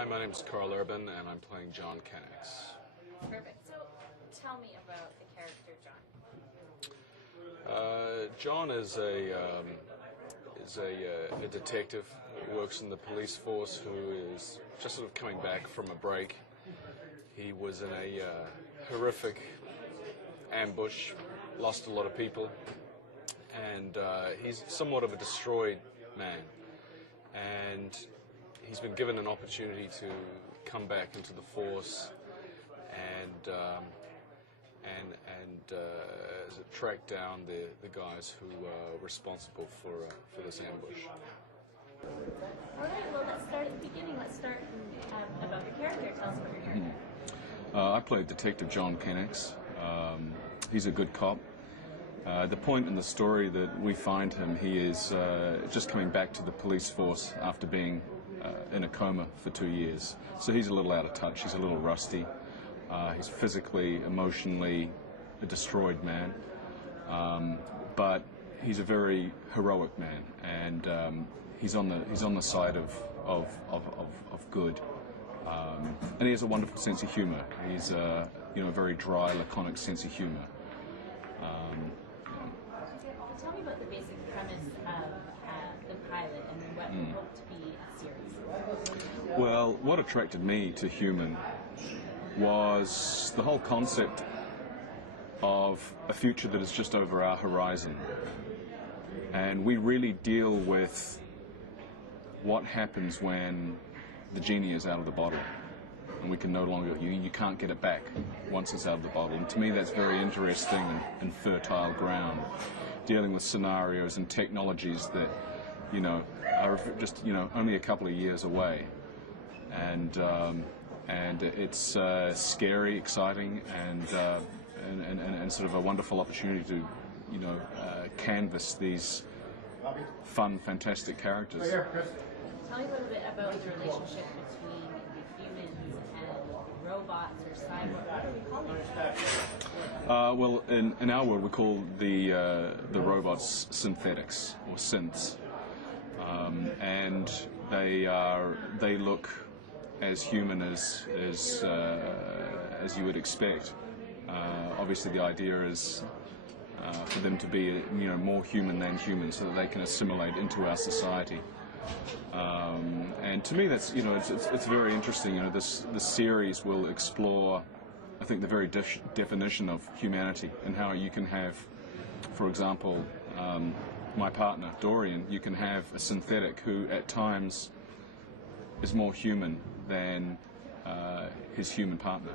Hi, my name is Karl Urban, and I'm playing John Kennex. Perfect. So, tell me about the character John. John is a detective who works in the police force who is just sort of coming back from a break. He was in a horrific ambush, lost a lot of people, and he's somewhat of a destroyed man. And he's been given an opportunity to come back into the force and track down the guys who are responsible for this ambush. All right. Well, let's start at the beginning. Let's start about your character. Tell us about your character. I played Detective John Kennex. He's a good cop. The point in the story that we find him, he is just coming back to the police force after being in a coma for 2 years. So he's a little out of touch, he's a little rusty. He's physically, emotionally a destroyed man. But he's a very heroic man, and he's on the side of good. And he has a wonderful sense of humor. He's a very dry, laconic sense of humor. Tell me about the basic premise of the pilot and what you hope to be a series. Well, what attracted me to Human was the whole concept of a future that is just over our horizon. And we really deal with what happens when the genie is out of the bottle and we can no longer, you can't get it back once it's out of the bottle. And to me that's very interesting and fertile ground, dealing with scenarios and technologies that are just only a couple of years away. And it's scary, exciting, and sort of a wonderful opportunity to canvas these fun, fantastic characters. Tell me a little bit about the relationship between the humans and robots or cyborgs. What are we calling them? Well, in our world, we call the robots synthetics or synths, and they look as human as you would expect. Obviously, the idea is for them to be more human than human, so that they can assimilate into our society. And to me, that's it's very interesting. This series will explore, I think, the very definition of humanity and how you can have, for example, my partner Dorian. You can have a synthetic who, at times, is more human than his human partner.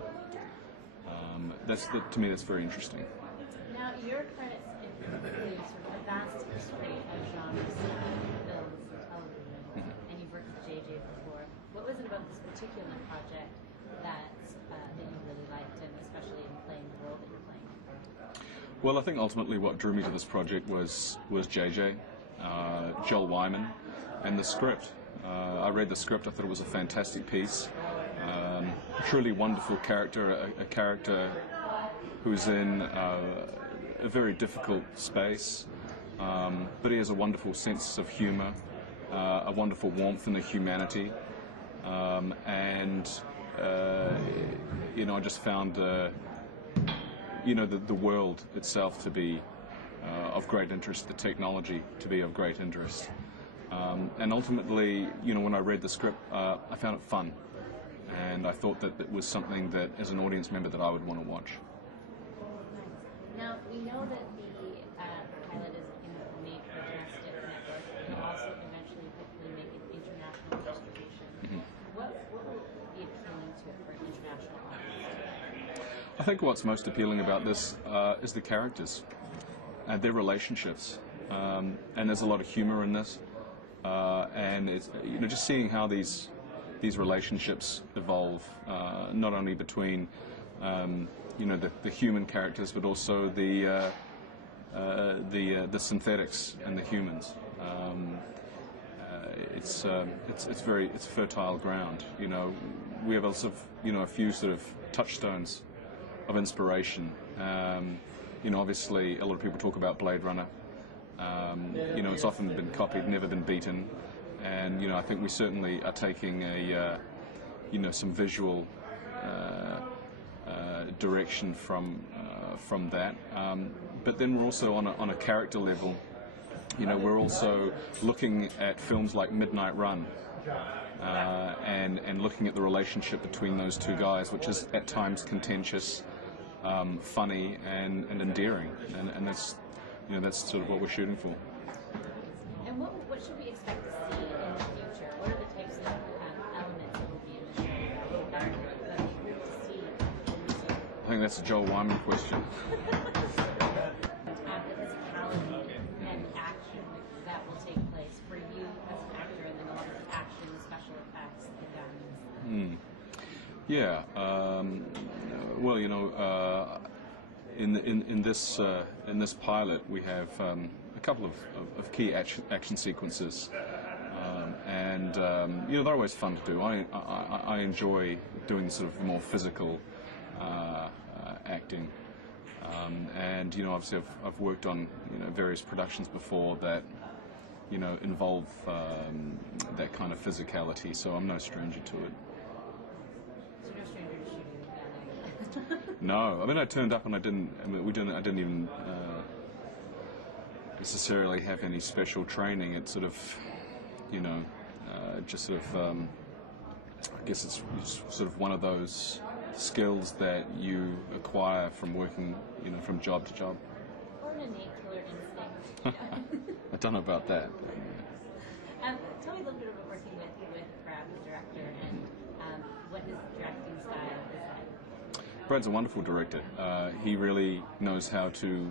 To me, that's very interesting. Now, your credits include sort of a vast history of genres, films, and television, and you've worked with JJ before. What was it about this particular project that you really liked, and especially in playing the role that you're playing? Well, I think ultimately what drew me to this project was JJ, Joel Wyman, and the script. I read the script. I thought it was a fantastic piece. Truly wonderful character, a character who's in a very difficult space, but he has a wonderful sense of humour, a wonderful warmth and a humanity, and I just found the world itself to be of great interest, the technology to be of great interest, and ultimately, when I read the script, I found it fun, and I thought that it was something that, as an audience member, that I would want to watch. Now, we know that the pilot is made for domestic networks, and will also eventually hopefully make an international distribution. What will be appealing to it for an international audience? I think what's most appealing about this is the characters and their relationships, and there's a lot of humour in this, and it's just seeing how these relationships evolve, not only between the human characters, but also the synthetics and the humans. It's fertile ground. We have a few sort of touchstones of inspiration. Obviously, a lot of people talk about Blade Runner. It's often been copied, never been beaten. And I think we certainly are taking a some visual direction from that. But then we're also on a character level. We're also looking at films like Midnight Run, and looking at the relationship between those two guys, which is at times contentious, funny, and endearing, and that's sort of what we're shooting for. And what should we expect to see in the future? What are the types of elements that will be in the show that we hope to see? I think that's a Joel Wyman question. The physicality and action that will take place for you as an actor, and then a lot of the action, the special effects, the guns. Yeah. Well, in this pilot, we have a couple of key action sequences, and they're always fun to do. I enjoy doing sort of more physical acting, and obviously I've worked on various productions before that involve that kind of physicality, so I'm no stranger to it. So no stranger to shooting. No, I mean I turned up and I didn't even necessarily have any special training. It's sort of, just sort of, I guess it's sort of one of those skills that you acquire from working, from job to job. Or an innate killer instinct. I don't know about that. Tell me a little bit about working with Brad, the director, and what his directing style is like. Brad's a wonderful director. He really knows how to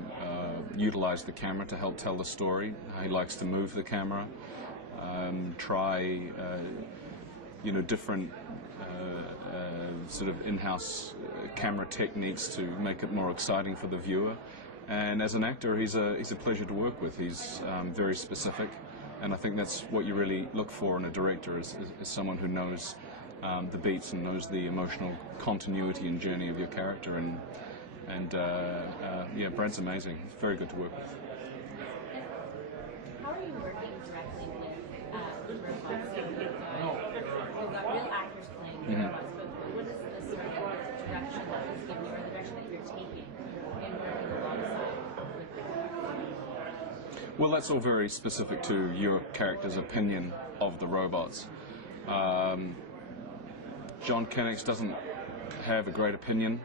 utilize the camera to help tell the story. He likes to move the camera, try different sort of in-house camera techniques to make it more exciting for the viewer. And as an actor, he's a pleasure to work with. He's very specific, and I think that's what you really look for in a director is someone who knows the beats and knows the emotional continuity and journey of your character. And yeah, Brad's amazing. It's very good to work with. How are you working directly with robots? So you've got real actors playing robots, but what is the sort of direction that was given you, or the direction that you're taking in working alongside with robots? Well, that's all very specific to your character's opinion of the robots. John Kennex doesn't have a great opinion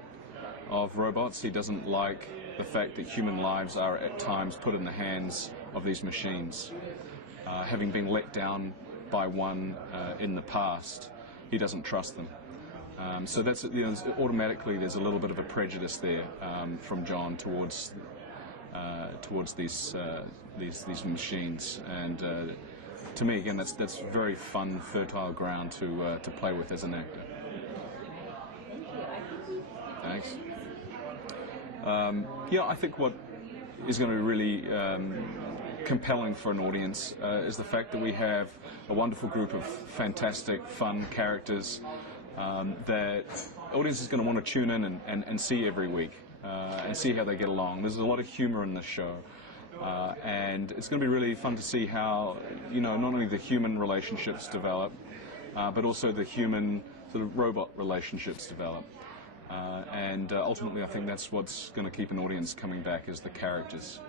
of robots. He doesn't like the fact that human lives are at times put in the hands of these machines. Having been let down by one in the past, he doesn't trust them. So that's automatically there's a little bit of a prejudice there from John towards these machines, and to me again that's very fun, fertile ground to play with as an actor. Thanks. Yeah, I think what is going to be really compelling for an audience is the fact that we have a wonderful group of fantastic, fun characters that audience is going to want to tune in and see every week and see how they get along. There's a lot of humor in this show, and it's going to be really fun to see how not only the human relationships develop, but also the human sort of robot relationships develop. And ultimately, I think that's what's going to keep an audience coming back is the characters.